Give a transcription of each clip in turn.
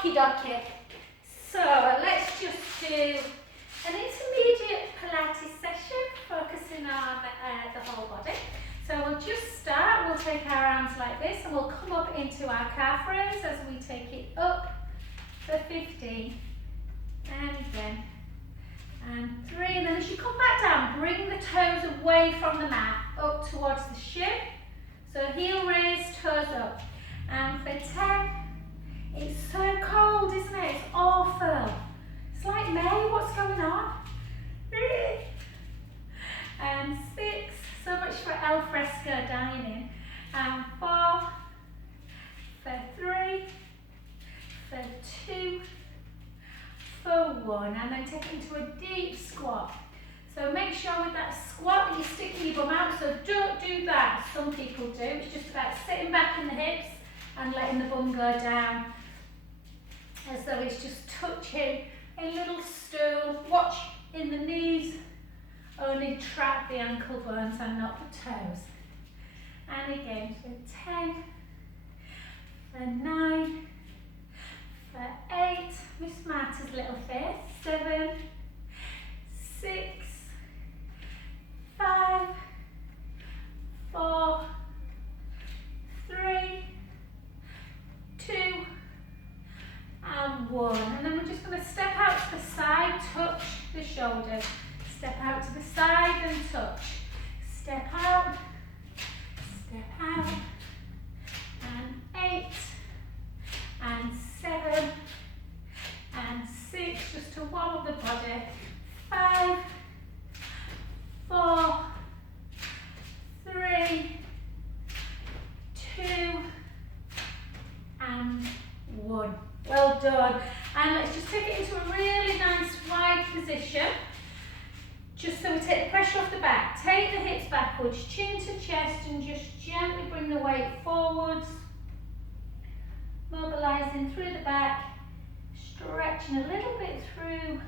Okie dokie. So let's just do an intermediate Pilates session, focusing on the whole body. So we'll just start, we'll take our arms like this and we'll come up into our calf raise as we take it up for 15. And again. And 3. And then as you come back down, bring the toes away from the mat, up towards the shin. So heel raise, toes up. And for 10. It's so cold, isn't it? It's awful. It's like May, what's going on? And 6, so much for al fresco dining. And 4, for 3, for 2, for 1. And then take it into a deep squat. So make sure with that squat that you're sticking your bum out, so don't do that. Some people do. It's just about sitting back in the hips and letting the bum go down, as though it's just touching a little stool. Watch in the knees, only trap the ankle bones and not the toes. And again for 10, for 9, for 8, Miss Marta's little face, 7, 6, 5, 4, 3, 2, and 1. And then we're just going to step out to the side, touch the shoulders. Step out to the side and touch. Step out, and 8, and 7, and 6, just to warm up the body. 5, 4, 3, 2, and 1. Well done. And let's just take it into a really nice wide position. Just so we take the pressure off the back. Take the hips backwards, chin to chest, and just gently bring the weight forwards. Mobilising through the back, stretching a little bit through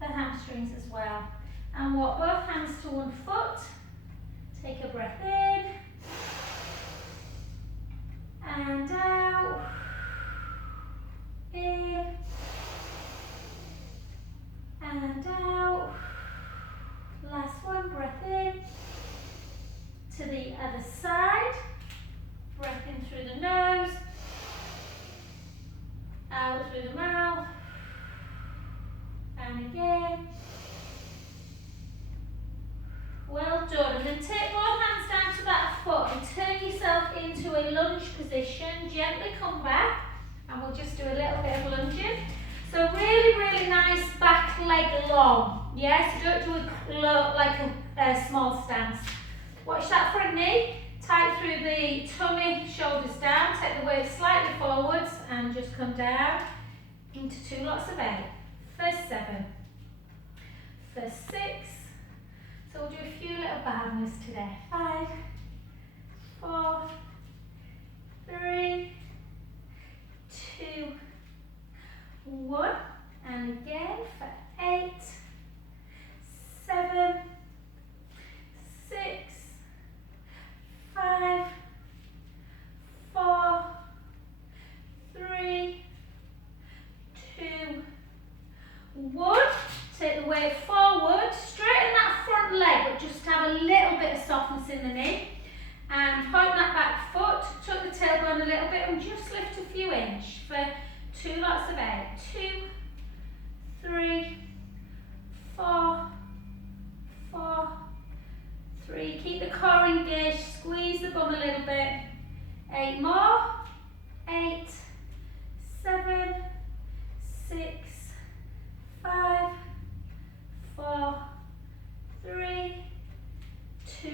the hamstrings as well. And walk both hands to one foot. Take a breath in. And out. In. And out. Last one, breath in. To the other side. Breath in through the nose. Out through the mouth. And again. Well done. And then take both hands down to that foot and turn yourself into a lunge position. Gently come back. And we'll just do a little bit of lunging. So really, really nice back leg long. Yes, don't do a small stance. Watch that front knee. Tight through the tummy, shoulders down. Take the weight slightly forwards and just come down into 2 lots of 8. For 7. For 6. So we'll do a few little bar moves today. 5, 4, 3, 2, 1. And again for 8, 7, 6, 5, 4, 3, 2, 1. Take the weight forward, straighten that front leg, but just have a little bit of softness in the knee. And point that back foot, tuck the tailbone a little bit and just lift a few inches for 2 lots of 8. 2, 3, 4, 4, 3. Keep the core engaged, squeeze the bum a little bit. 8 more. 8, 7, 6, 5, 4, 3, 2,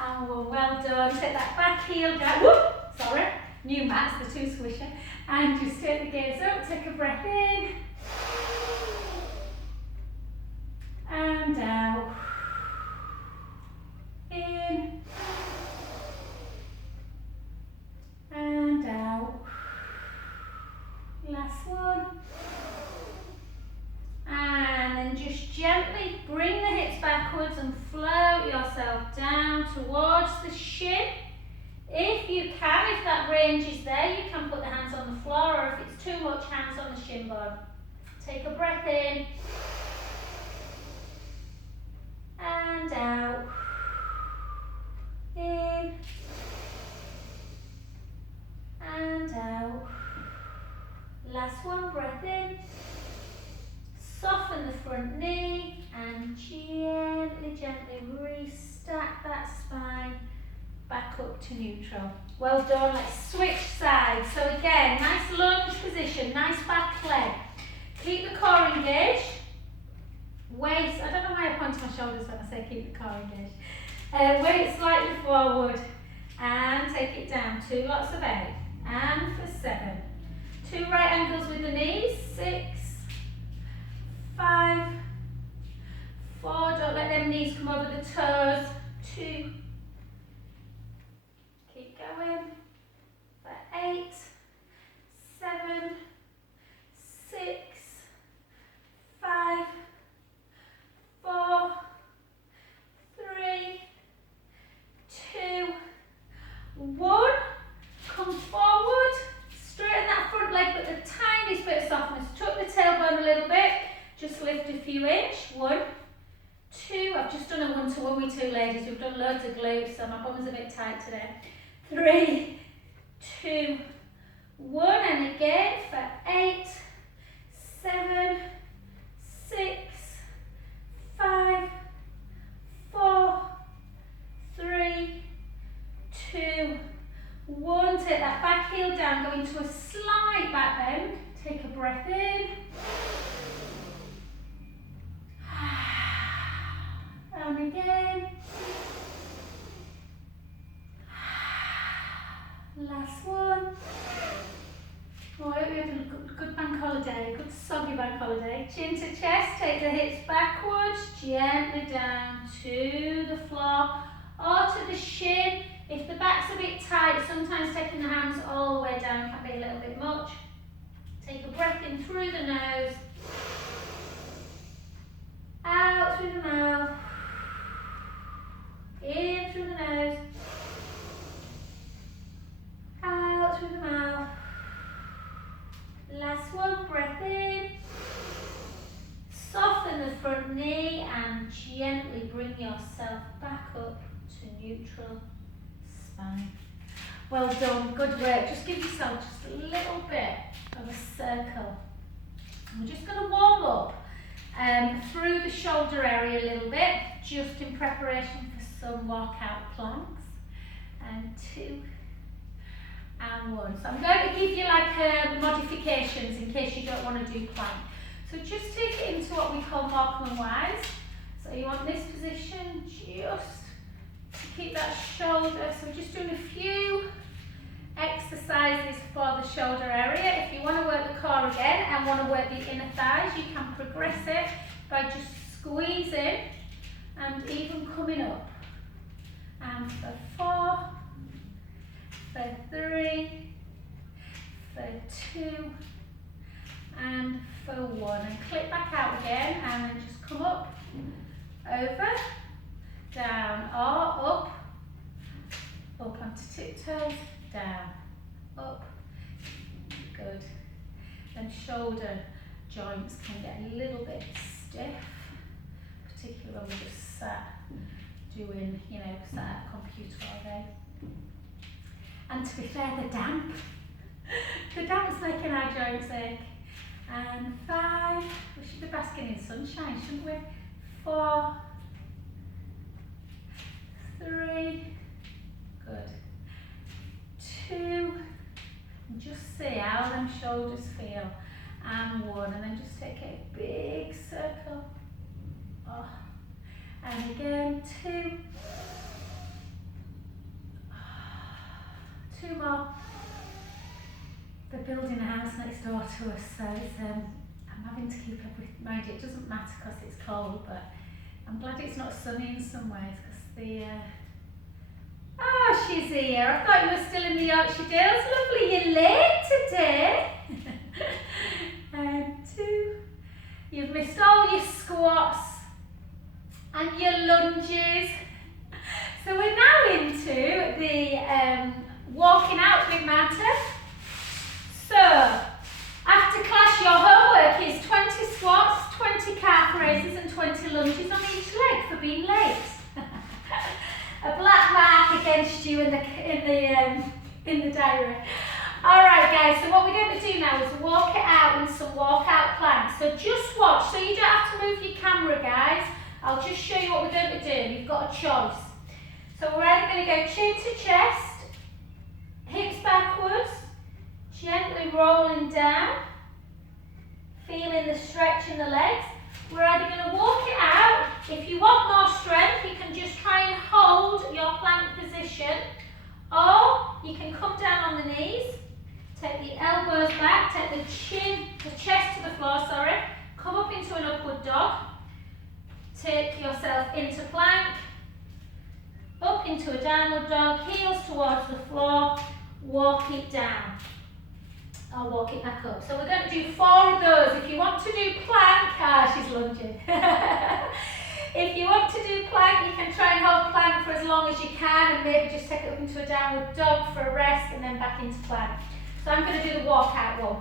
and 1. Well done. Take that back heel down. Whoop, sorry, new mats, they're too squishy. And just take the gaze up, take a breath in. And out. In. And out. Last one. And then just gently bring the hips backwards and float yourself down towards the shin. If you can, if that range is there, you can put the hands on the floor, or if it's touch, hands on the shin bone. Take a breath in and out. In and out. Last one, breath in. Soften the front knee and gently, gently restack that spine back up to neutral. Well done. Let's switch sides. So again, nice lunge position, nice back leg. Keep the core engaged. Waist, I don't know why I point to my shoulders when I say keep the core engaged. Weight slightly forward and take it down. 2 lots of 8. And for 7. 2 right ankles with the knees. 6, 5, 4. Don't let them knees come over the toes. 2. Keep going. For 8, 7, 6, 5, 4, 3, 2, 1. Come forward. Straighten that front leg, but the tiniest bit of softness. Tuck the tailbone a little bit. Just lift a few inch. 1, 2. I've just done a 1-to-1 with 2 ladies. We've done loads of glutes, so my bum is a bit tight today. 3, 2, 1. And again for 8, 7, 6, 5, 4, 3, 2, 1. Take that back heel down, go into a slight back bend. Take a breath in. And again. Last one. Oh, I hope you had a good bank holiday, good soggy bank holiday. Chin to chest, take the hips backwards, gently down to the floor or to the shin. If the back's a bit tight, sometimes taking the hands all the way down can be a little bit much. Take a breath in through the nose, out through the mouth, in through the nose, out through the mouth. Last one, breath in. Soften the front knee and gently bring yourself back up to neutral spine. Well done, good work. Just give yourself just a little bit of a circle. And we're just going to warm up through the shoulder area a little bit, just in preparation for some walkout planks. And 2 and 1. So I'm going to give you like modifications in case you don't want to do plank. So just take it into what we call Markman wise. So you want this position just to keep that shoulder. So we're just doing a few exercises for the shoulder area. If you want to work the core again and want to work the inner thighs, you can progress it by just squeezing and even coming up. And for 4, for 3, for 2, and for 1. And clip back out again and then just come up, over, down, or up onto tiptoes, down, up, good. Then shoulder joints can get a little bit stiff, particularly when we're just sat doing, sat at a computer all day. And to be fair, the damp's making our joints ache. And 5, we should be basking in sunshine, shouldn't we? 4, 3, good. 2, and just see how them shoulders feel. And 1, and then just take a big circle. Oh. And again, 2. 2 more. They're building a house next door to us, so I'm having to keep up with, mind you, it doesn't matter because it's cold, but I'm glad it's not sunny in some ways because oh, she's here. I thought you were still in the Yorkshire Dales. Lovely, you're late today. And 2. You've missed all your squats and your lunges. So we're now into the walking out big matter. So after against you in the diary. Alright guys, so what we're going to do now is walk it out in some walkout planks. So just watch, so you don't have to move your camera guys. I'll just show you what we're going to do. You've got a choice. So we're either going to go chin to chest, hips backwards, gently rolling down, feeling the stretch in the legs. We're either going to walk it out. If you want more strength, you can just try and hold your plank position, or you can come down on the knees, take the elbows back, take the chest to the floor, sorry, come up into an upward dog, take yourself into plank, up into a downward dog, heels towards the floor, walk it down. I'll walk it back up. So we're going to do 4 of those. If you want to do plank, she's lunging. If you want to do plank, you can try and hold plank for as long as you can and maybe just take it up into a downward dog for a rest and then back into plank. So I'm going to do the walkout one.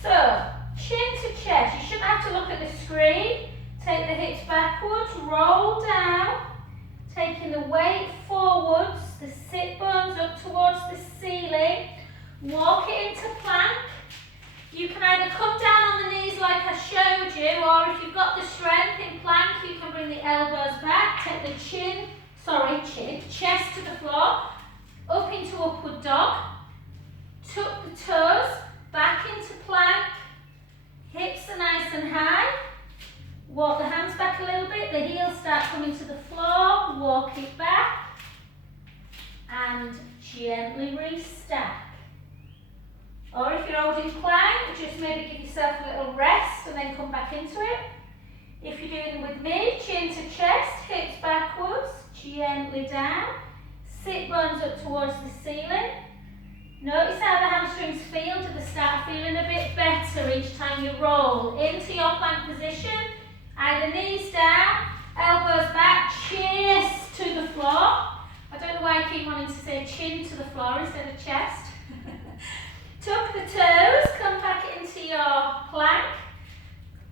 So, chin to chest. You shouldn't have to look at the screen. Take the hips backwards, roll down, taking the weight forwards, the sit bones up towards the ceiling. Walk it into plank. You can either come down on the knees like I showed you, or if you've got the strength in plank, you can bring the elbows back, take the chest to the floor, up into upward dog, tuck the toes, back into plank, hips are nice and high, walk the hands back a little bit, the heels start coming to the floor, walk it back, and gently restack. Or if you're holding plank, just maybe give yourself a little rest and then come back into it. If you're doing it with me, chin to chest, hips backwards, gently down, sit bones up towards the ceiling. Notice how the hamstrings feel. Do they start feeling a bit better each time you roll into your plank position? Either knees down, elbows back, chest to the floor. I don't know why I keep wanting to say chin to the floor instead of chest. Tuck the toes, come back into your plank.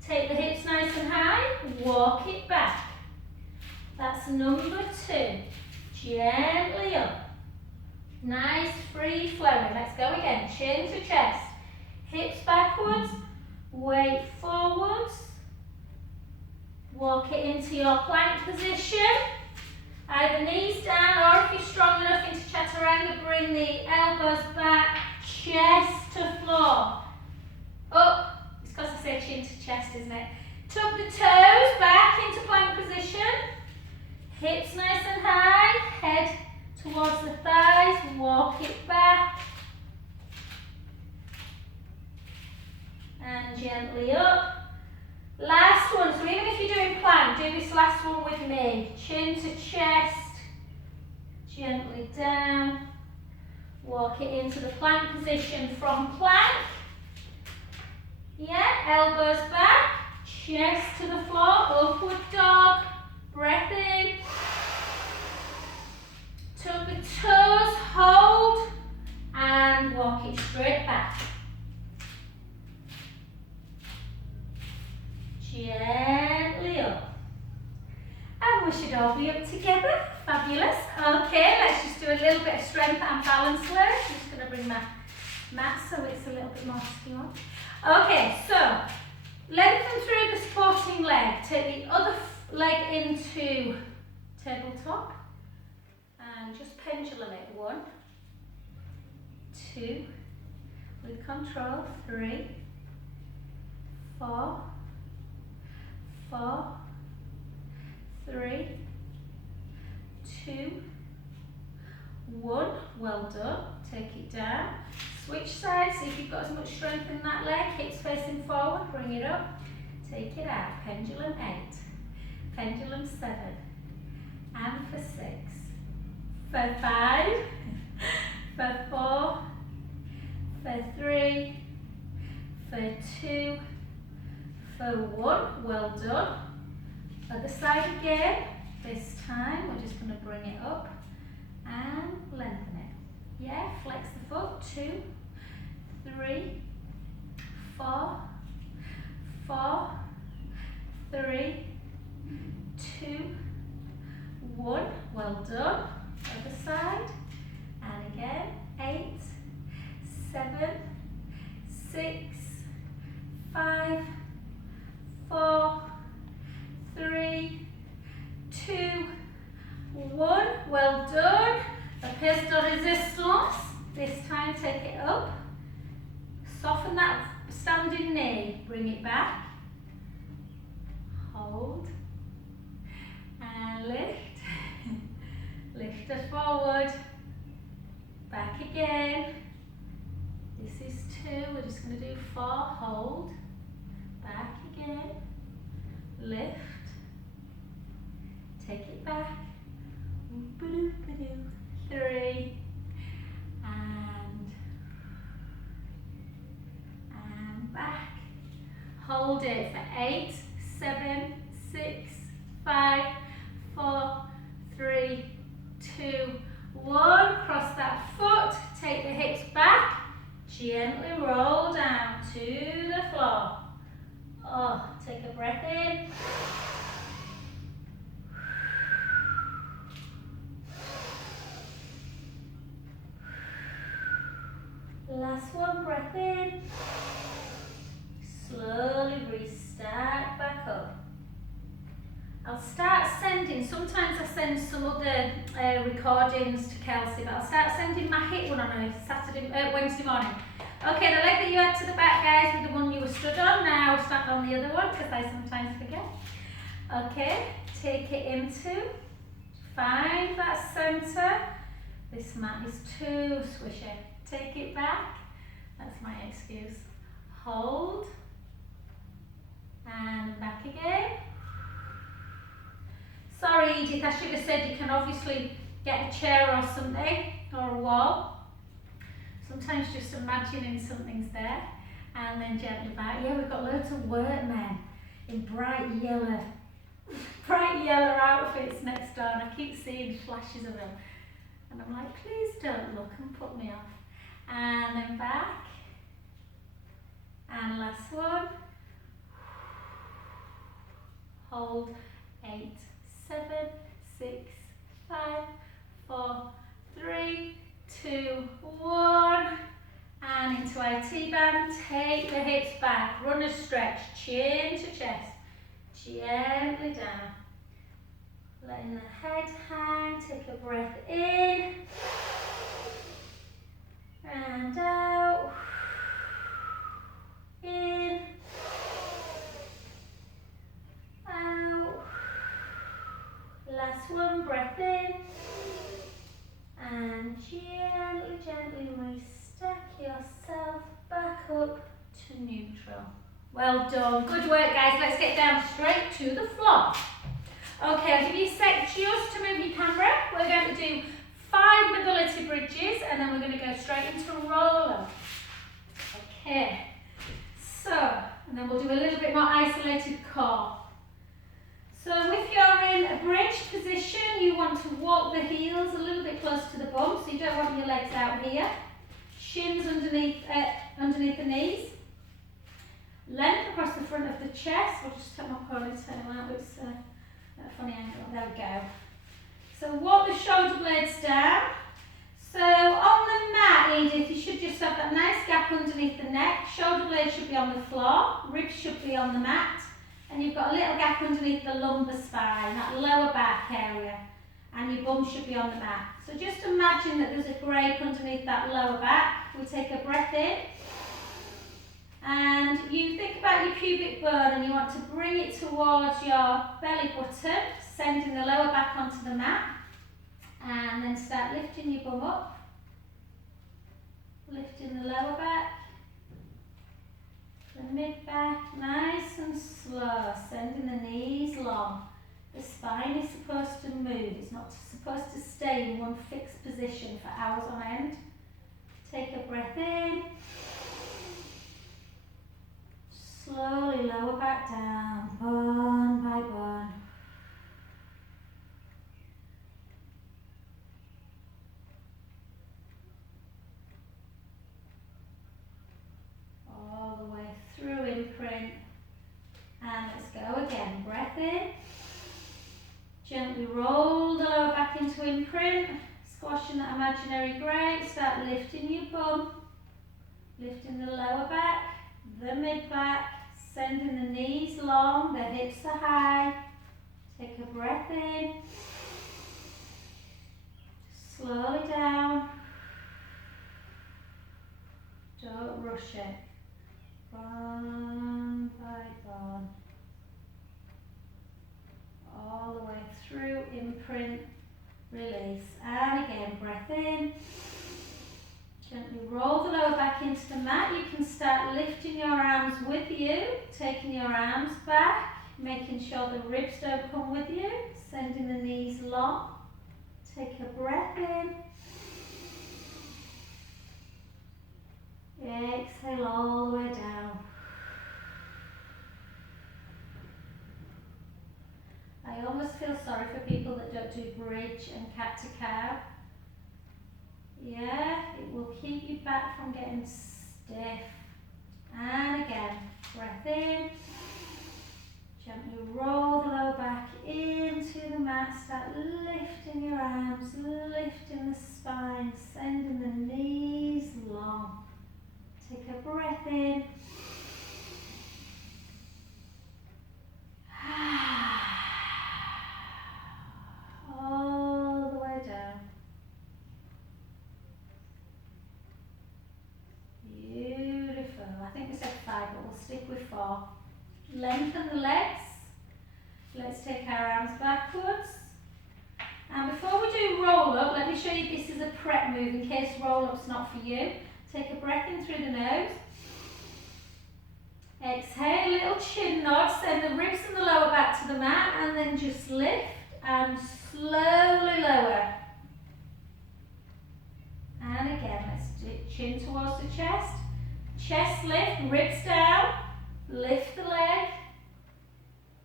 Take the hips nice and high, walk it back. That's number 2. Gently up. Nice free flowing. Let's go again. Chin to chest. Hips backwards, weight forwards. Walk it into your plank position. Either knees down, or if you're strong enough into chaturanga, bring the elbows back, chest to floor. Up. It's because I say chin to chest, isn't it? Tuck the toes back into plank position. Hips nice and high. Head towards the thighs. Walk it back. And gently up. Last one. So even if you're doing plank, do this last one with me. Chin to chest. Gently down. Walk it into the plank position from plank. Yeah, elbows back, chest to the floor, upward dog, breath in. Tuck the toes, hold, and walk it straight back. Gently up. And we should all be up together. Fabulous. Okay, let's just do a little bit of strength and balance work. I'm just going to bring my mat so it's a little bit more secure. Okay, so lengthen through the supporting leg. Take the other leg into tabletop and just pendulum it. 1, 2, with control, 3, 4, 4, 3, 2, 1. Well done. Take it down. Switch sides. See if you've got as much strength in that leg. Hips facing forward. Bring it up. Take it out. Pendulum 8. Pendulum 7. And for 6. For 5. For 4. For 3. For 2. For 1. Well done. Other side again. This time we're just going to bring it up and lengthen it. Yeah, flex the foot. 2, 3, 4, 4, 3, 2, 1. Well done. Other side. 6, 5, 4, 3, 2, 1. Well done. A pièce de résistance. This time take it up. Soften that standing knee. Bring it back. Hold. And lift. Lift it forward. Back again. This is 2. We're just going to do 4. Hold. Back again. Lift. Take it back. 3. And back. Hold it for 8, 7, 6, 5, 4, 3, 2, 1. Cross that foot. Take the hips back. Gently roll down to the floor. Oh, take a breath in. Last one, breath in. Slowly restart back up. I'll start sending, sometimes I send some other recordings to Kelsey, but I'll start sending my hip one on a Wednesday morning. Okay, the leg that you had to the back, guys, with the one you were stood on, now stand on the other one, because I sometimes forget. Okay, take it into, find that centre. This mat is too squishy. Take it back. That's my excuse. Hold. And back again. Sorry, Edith, I should have said you can obviously get a chair or something, or a wall. Sometimes just imagining something's there. And then gently back. Yeah, we've got loads of workmen in bright yellow outfits next door. And I keep seeing flashes of them. And I'm like, please don't look and put me off. And then back. And last one. Hold. 8, 7, 6, 5, 4, 3, 2, 1. And into our T-band. Take the hips back. Run a stretch. Chin to chest. Gently down. Letting the head hang. Take a breath in. And out. In. Out. Last one, breath in. And gently restack yourself back up to neutral. Well done. Good work, guys. Let's get down straight to the floor. Okay, I'll give you a sec just to move your camera. We're going to do 5 mobility bridges and then we're going to go straight into roller. Okay, so, and then we'll do a little bit more isolated core. So if you're in a bridge position, you want to walk the heels a little bit close to the bum, so you don't want your legs out here. Shins underneath the knees. Length across the front of the chest. I'll just take my ponytail out, it's a funny angle. There we go. So walk the shoulder blades down. So on the mat, Edith, you should just have that nice gap underneath the neck. Shoulder blades should be on the floor. Ribs should be on the mat. And you've got a little gap underneath the lumbar spine, that lower back area. And your bum should be on the mat. So just imagine that there's a grape underneath that lower back. We take a breath in. And you think about your pubic bone and you want to bring it towards your belly button, sending the lower back onto the mat. And then start lifting your bum up. Lifting the lower back. The mid back, nice and slow, sending the knees long. The spine is supposed to move, it's not supposed to stay in one fixed position for hours on end. Take a breath in. Slowly lower back down, bone by bone. All the way through imprint. And let's go again. Breath in. Gently roll the lower back into imprint. Squashing that imaginary grape. Start lifting your bum. Lifting the lower back. the mid back, sending the knees long, the hips are high. Take a breath in, slowly down, don't rush it, bone by bone, all the way through, imprint, release, and again, breath in, gently roll the lower back into the mat. You can start lifting your arms with you, taking your arms back, making sure the ribs don't come with you, sending the knees long. Take a breath in. Exhale all the way down. I almost feel sorry for people that don't do bridge and cat to cow. Yeah, it will keep you back from getting stiff. And again, breath in. Gently roll the lower back into the mat. Start lifting your arms, lifting the spine, sending the knees long. Take a breath in. All the way down. Beautiful. I think we said 5, but we'll stick with 4. Lengthen the legs. Let's take our arms backwards. And before we do roll up, let me show you this is a prep move in case roll up's not for you. Take a breath in through the nose. Exhale, little chin nod, send the ribs and the lower back to the mat, and then just lift and slowly lower. And again, let's do chin towards the chest. Chest lift, ribs down, lift the leg.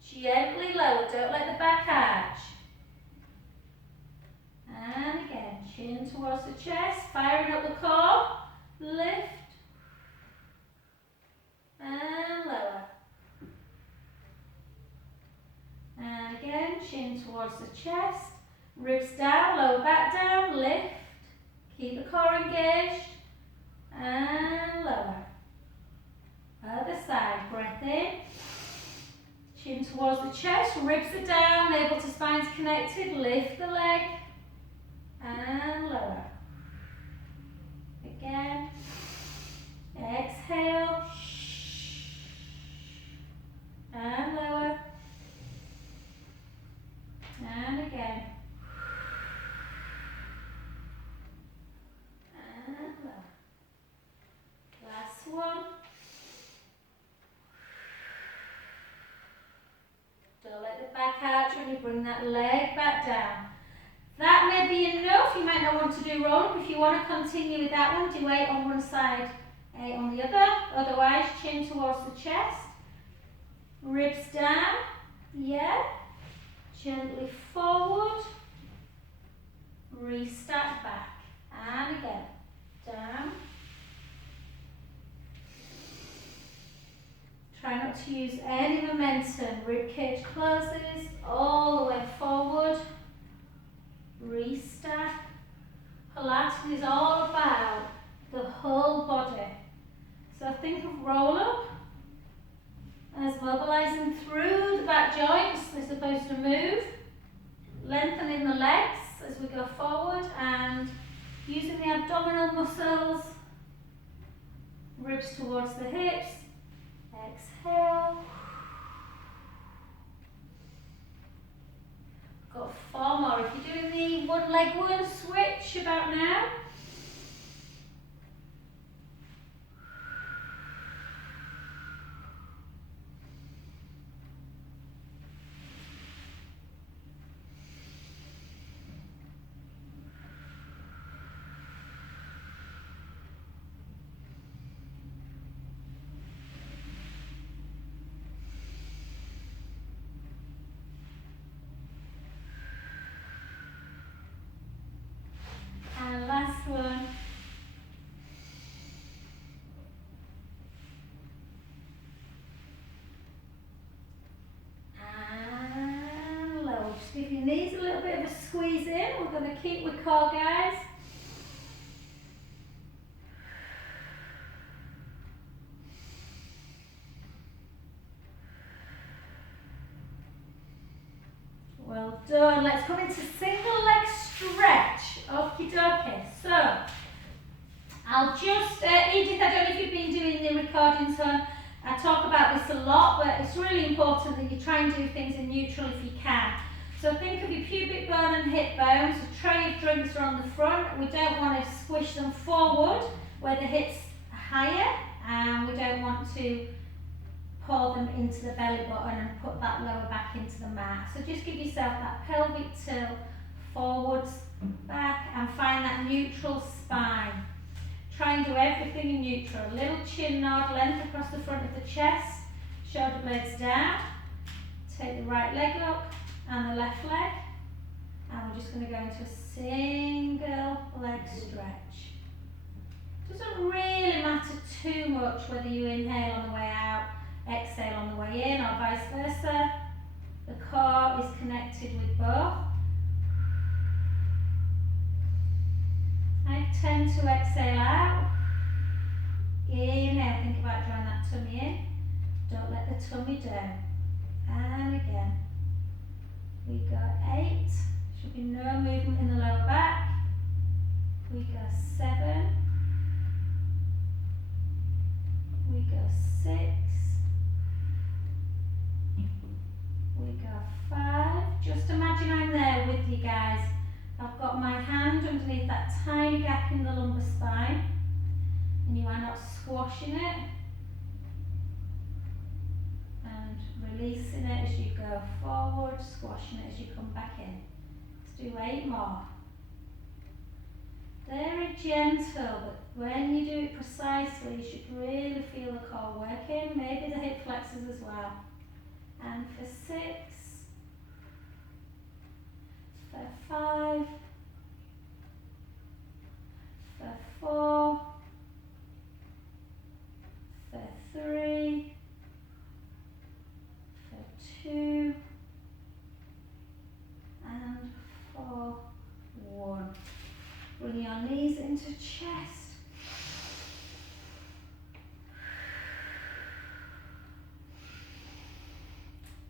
Gently lower, don't let the back arch. And again, chin towards the chest, firing up the core, lift, and lower. And again, chin towards the chest, ribs down, lower back down, lift, keep the core engaged, and lower. Other side, breath in. Chin towards the chest, ribs are down, navel to spine's connected, lift the leg, and lower. Again, exhale, and lower, and again, and lower. Last one. Don't let the back arch when you bring that leg back down. That may be enough. You might not want to do roll up. If you want to continue with that one, do 8 on one side, 8 on the other. Otherwise, chin towards the chest, ribs down, yeah. Gently forward, restart back, and again, down. Try not to use any momentum. Rib cage closes all the way forward. Restart. Pilates is all about the whole body. So think of roll up as mobilizing through the back joints. They're supposed to move. Lengthening the legs as we go forward and using the abdominal muscles. Ribs towards the hips. Exhale. Got 4 more. If you're doing the one leg one, switch about now. And last one. And low. Just give your knees a little bit of a squeeze in. We're going to keep with core, guys. Well done. Let's come into single leg stretch. Okie dokie. So, I'll just, Edith, I don't know if you've been doing the recordings, hon. I talk about this a lot, but it's really important that you try and do things in neutral if you can. So think of your pubic bone and hip bones. A tray of drinks are on the front. We don't want to squish them forward where the hips are higher, and we don't want to pour them into the belly button and put that lower back into the mat. So just give yourself that pelvic tilt forwards, back, and find that neutral spine. Try and do everything in neutral. A little chin nod, length across the front of the chest, shoulder blades down. Take the right leg up and the left leg. And we're just going to go into a single leg stretch. Doesn't really matter too much whether you inhale on the way out, exhale on the way in, or vice versa. The core is connected with both. I tend to exhale out. Inhale, think about drawing that tummy in. Don't let the tummy down. And again. We go 8. Should be no movement in the lower back. We go 7. We go 6. We go 5. Just imagine I'm there with you guys. I've got my hand underneath that tiny gap in the lumbar spine, and you are not squashing it and releasing it as you go forward, squashing it as you come back in. Let's do 8 more. Very gentle, but when you do it precisely, you should really feel the core working, maybe the hip flexors as well. And for 6, for 5, for 4, for 3, for 2, and for 1. Bring your knees into chest.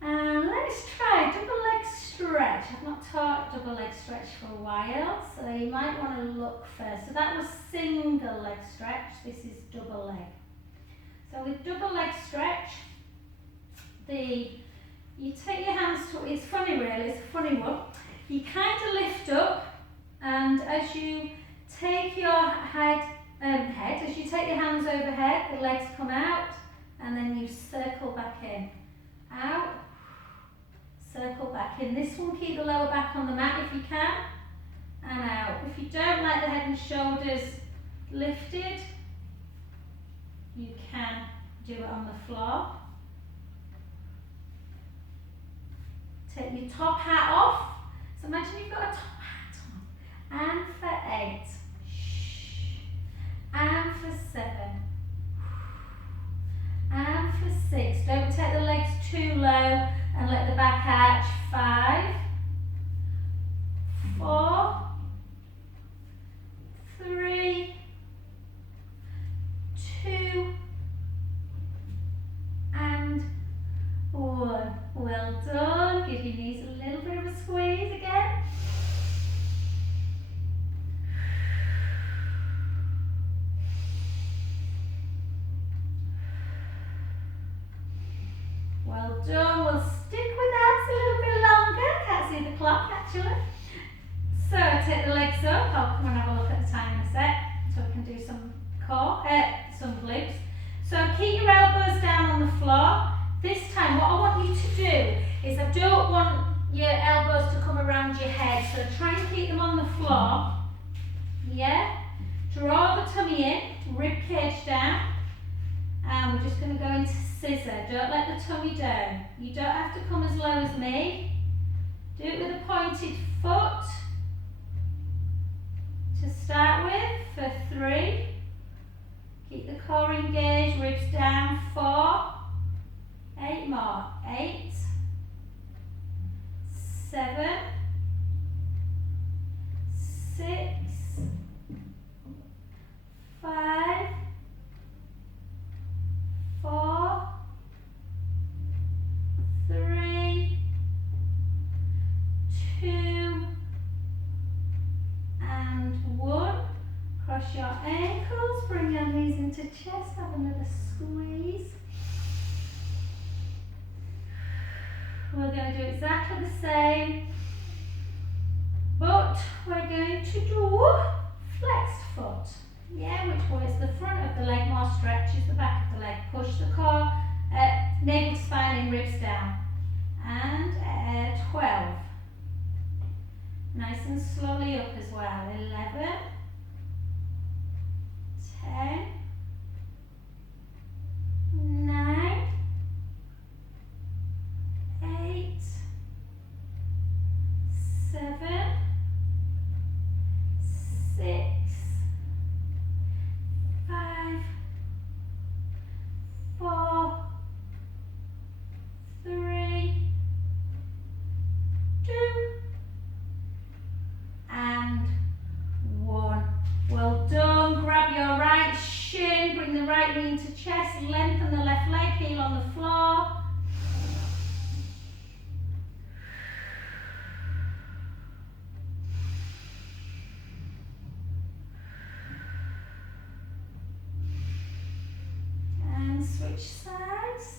And let's try double leg stretch. I've not taught double leg stretch for a while, so you might want to look first. So that was single leg stretch, this is double leg. So with double leg stretch, you take your hands to, it's funny really, it's a funny one. You kind of lift up, and as you take your head, as you take your hands overhead, the legs come out, and then you circle back in. Out, circle back in. This one, keep the lower back on the mat if you can, and out. If you don't like the head and shoulders lifted, you can do it on the floor. Take your top hat off. So imagine you've got a top hat on. And for 8. And for 7. And for 6. Don't take the legs too low and let the back arch. 5, 4, 3, 2, and 1. Well done. Give your knees a little bit of a squeeze again. Well done. We'll stick with abs a little bit longer. Can't see the clock actually. So take the legs up. I'll come and have a look at the time in a sec so we can do some core, some glutes. So keep your elbows down on the floor. This time what I want you to do is I don't want your elbows to come around your head, so try and keep them on the floor. Yeah? Draw the tummy in, rib cage down, and we're just going to go into scissor. Don't let the tummy down. You don't have to come as low as me. Do it with a pointed foot to start with for 3. Keep the core engaged, ribs down. 4, 8 more. 8, 7, 6, 5, 4, 3, a squeeze. We're going to do exactly the same, but we're going to do flexed foot. Yeah, which way is the front of the leg more stretches the back of the leg. Push the core, navel, spine and ribs down. And 12. Nice and slowly up as well. 11, 10, 9, 8, 7, 6, 5, 4, 3, 2, and 1. Well done. Grab your right shin, bring the right knee into chest, lengthen the left leg, heel on the floor. And switch sides.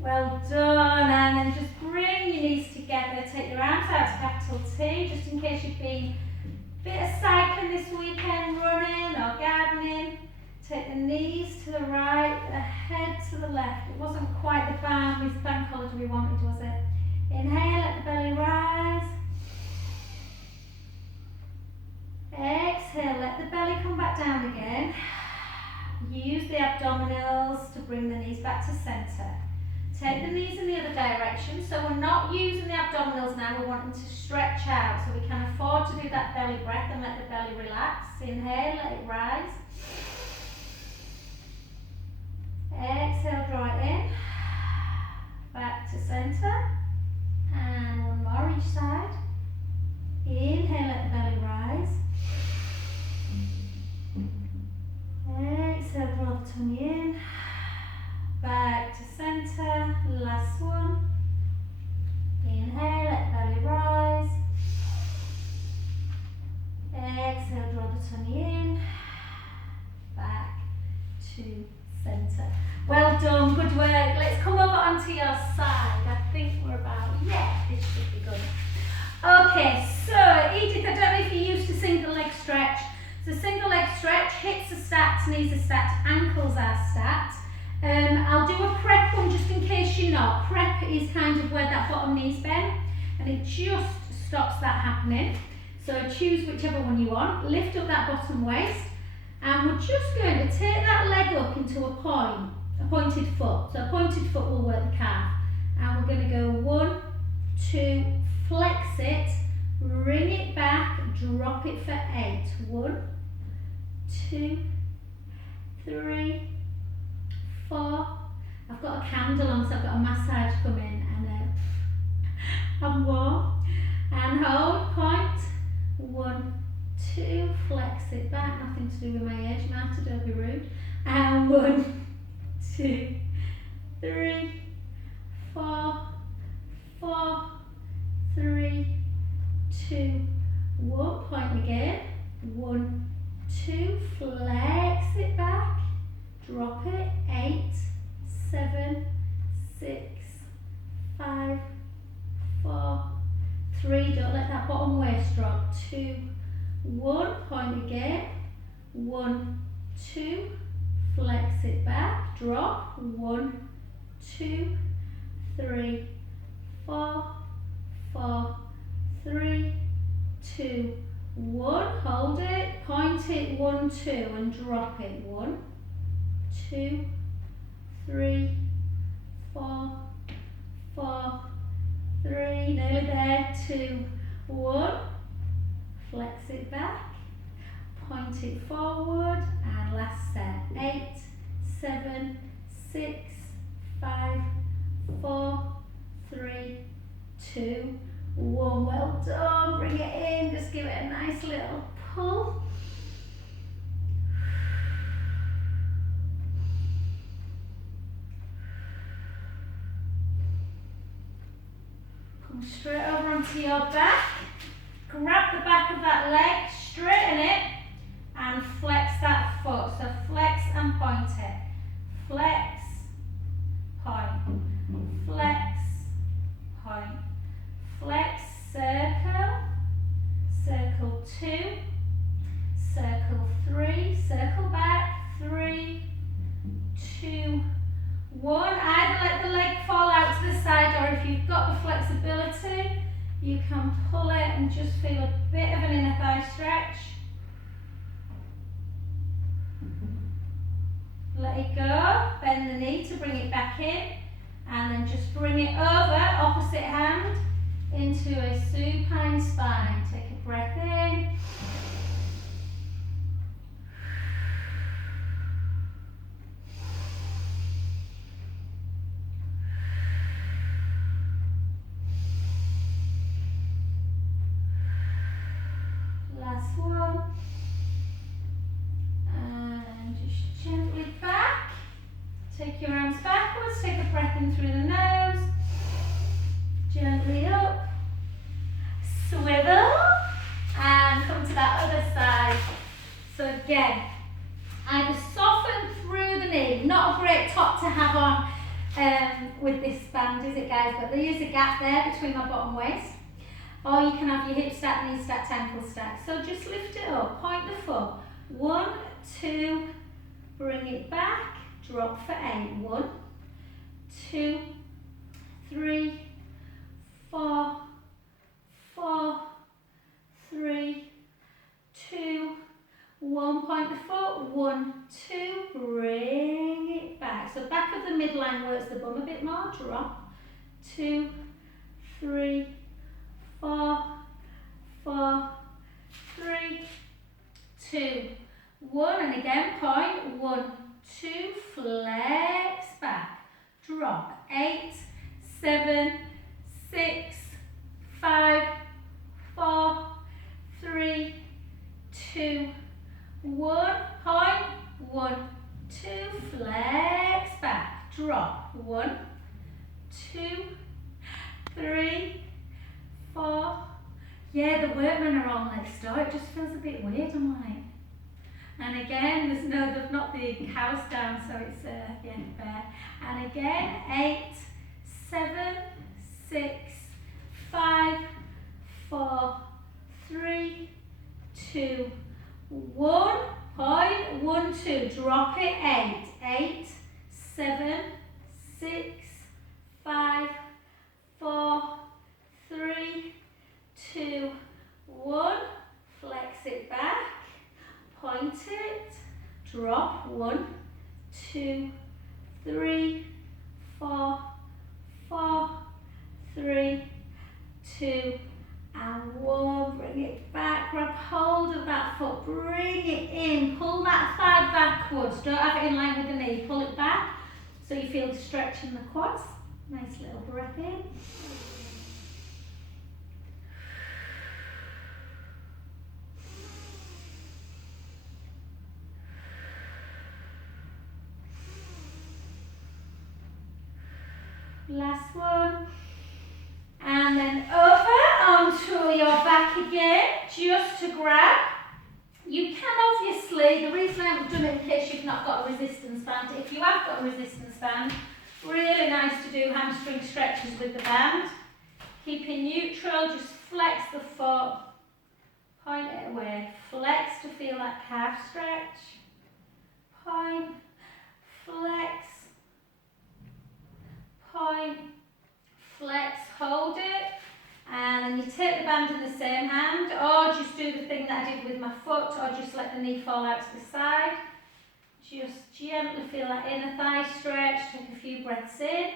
Well done, and then just bring your knees together, take your arms out to capital T, just in case you've been a bit of cycling this weekend, running or gardening. Take the knees to the right, the head to the left. It wasn't quite the bank holiday we wanted, was it? Inhale, let the belly rise. Exhale, let the belly come back down again. Use the abdominals to bring the knees back to centre. Take the knees in the other direction, so we're not using the abdominals now, we're wanting to stretch out, so we can afford to do that belly breath and let the belly relax. Inhale, let it rise. Exhale, draw it in, back to centre, and one more each side. Inhale, let the belly rise. Exhale, draw the tummy in. Back to centre, last one. Inhale, let the belly rise. Exhale, draw the tummy in. Back to centre. Well done, good work. Let's come over onto your side. I think we're about, yeah, this should be good. Okay, so Edith, I don't know if you're used to single leg stretch. So single leg stretch, hips are stacked, knees are stacked, ankles are stacked. I'll do a prep one just in case you're not. Prep is kind of where that bottom knee's bent and it just stops that happening. So choose whichever one you want. Lift up that bottom waist and we're just going to take that leg up into a pointed foot. So a pointed foot will work the calf. And we're going to go 1, 2, flex it, bring it back, drop it for 8. 1, 2, 3, 4. I've got a candle on, so I've got a massage coming, and I'm warm. And hold, point. 1, 2, flex it back. Nothing to do with my age, Marta, don't be rude. And 1, 2, 3, 4, 3, 2, 1. Point again. 1, 2, flex it back. Drop it. 8, 7, 6, 5, 4, 3. Don't let that bottom waist drop. 2, 1. Point again. 1, 2. Flex it back. Drop. 1, 2, 3, 4, 3, 2, 1. Hold it. Point it. 1, 2, and drop it. 1, 2, 3, 4, 3. Nearly there. 2, 1. Flex it back. Point it forward. And last set. 8, 7, 6, 5, 4, 3, 2, 1. Well done. Bring it in. Just give it a nice little pull. over onto your back. Grab the back of that leg, straighten it, and flex that foot. So flex and point it. Flex, point. Flex, point. Flex, circle. Circle 2. Circle 3. Circle back. 3, 2, 1. Either let the leg fall out to the side, or if you've got the flexibility, you can pull it and just feel a bit of an inner thigh stretch. Let it go, bend the knee to bring it back in, and then just bring it over, opposite hand, into a supine spine. Take a breath in. Last one. And just gently back. Take your arms backwards, take a breath in through the nose. Gently up. Swivel. And come to that other side. So again, either soften through the knee. Not a great top to have on with this band, is it, guys? But there is a gap there between my bottom waist. Or you can have your hip stack, knee stacked, ankle stacked. So just lift it up, point the foot. 1, 2, bring it back, drop for 8. 1, 2, 3, 4, 4, 3, 2, 1. Point the foot. 1, 2, bring it back. So back of the midline works the bum a bit more. Drop. 2, 3, 4, 4, 3, 2, 1. And again, point. 1, 2, flex back. Drop. 8, 7, 6, 5, 4, 3, 2, 1. Point. 1, 2, flex back. Drop. 1, 2, 3, 4. Yeah, the workmen are all next door. It just feels a bit weird, I'm like. And again, they've not the house down, so it's yeah, fair. And again, 8, 7, 6, 5, 4, 3, 2, 1. Point. 1, 2. Drop it. 8, 8, 7, 6, 5, 4, 3, 2, 1. Flex it back. Point it. Drop. 1, 2, 3, 4, 4, 3, 2, and 1. Bring it back. Grab hold of that foot. Bring it in. Pull that thigh backwards. Don't have it in line with the knee. Pull it back so you feel the stretch in the quads. Nice little breath in. Last one. And then over onto your back again, just to grab. You can obviously, the reason I haven't done it in case you've not got a resistance band, if you have got a resistance band, really nice to do hamstring stretches with the band. Keeping neutral, just flex the foot, point it away, flex to feel that calf stretch, point, flex, point, flex, hold it, and then you take the band in the same hand, or just do the thing that I did with my foot, or just let the knee fall out to the side. Just gently feel that inner thigh stretch, take a few breaths in.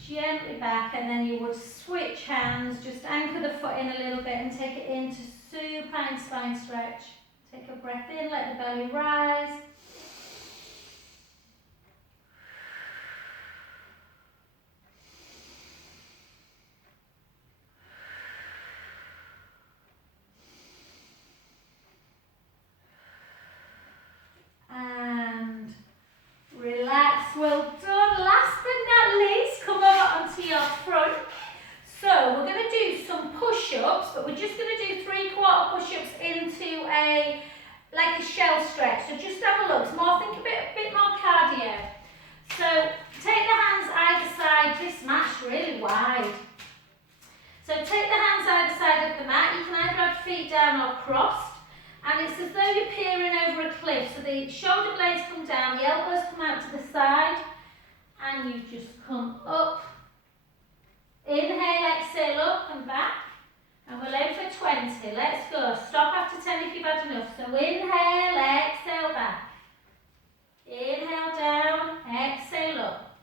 Gently back, and then you would switch hands, just anchor the foot in a little bit and take it into supine spine stretch. Take a breath in, let the belly rise. push-ups, but we're just going to do 3/4 push-ups into like a shell stretch. So just have a look. It's more, think a bit more cardio. So take the hands either side. This mat's really wide. So take the hands either side of the mat. You can either have feet down or crossed. And it's as though you're peering over a cliff. So the shoulder blades come down, the elbows come out to the side, and you just come up. Inhale, exhale, up and back. And we'll aim for 20. Let's go. Stop after 10 if you've had enough. So inhale, exhale, back. Inhale down, exhale up.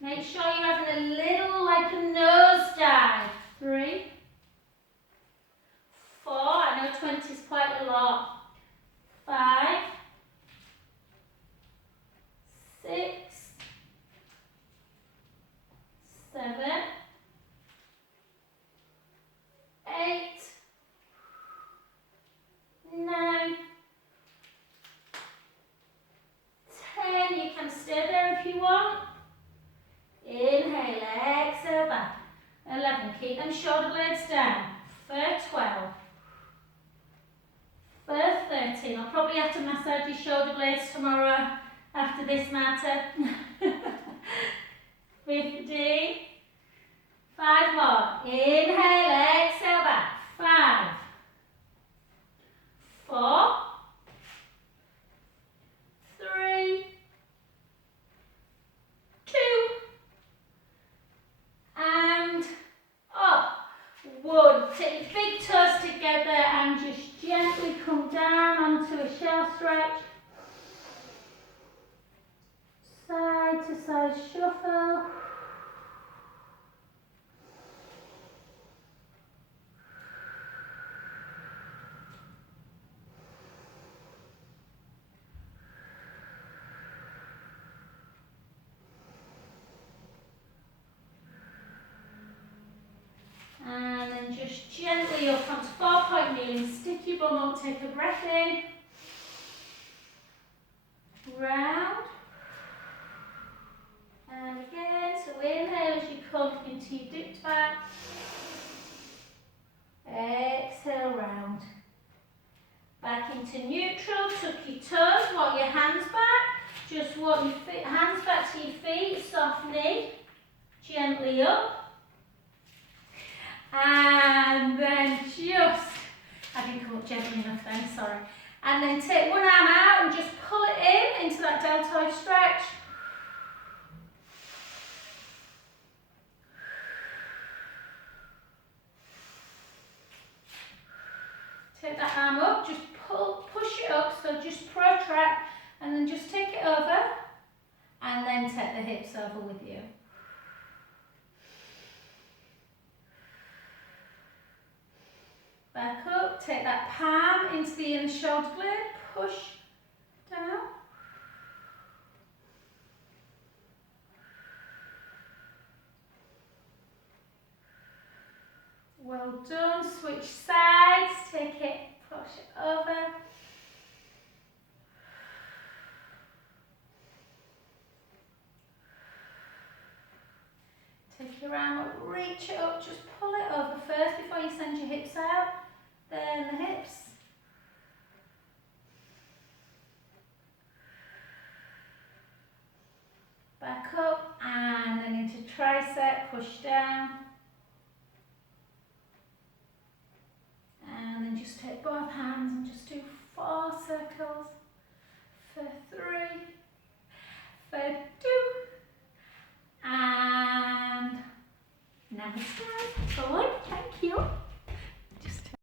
Make sure you're having a little like a nose dive. 3, 4, I know 20 is quite a lot. 5, 6, 7, 8, 9, 10. You can stay there if you want. Inhale, exhale, back. 11. Keep them shoulder blades down. For 12. For 13. I'll probably have to massage your shoulder blades tomorrow after this matter. 15. 5 more. Inhale, exhale, back. 5, 4, 3, 2, and up. 1. Take your big toes together and just gently come down onto a shell stretch. Side to side shuffle. And then just gently up onto 4-point kneeling. Stick your bum up, take a breath in. Round. And again, so inhale as you come into your dipped back. Exhale, round. Back into neutral, tuck your toes, walk your hands back. Just walk your feet, hands back to your feet, soft knee. Gently up. And then I didn't come up gently enough then, sorry. And then take one arm out and just pull it in into that deltoid stretch. Take that arm up, just push it up, so just protract, and then just take it over, and then take the hips over with you. Back up, take that palm into the inner shoulder blade, push down. Well done, switch sides, take it, push it over. Take your arm up, reach it up, just pull it over first before you send your hips out. Then the hips. Back up and then into tricep, push down.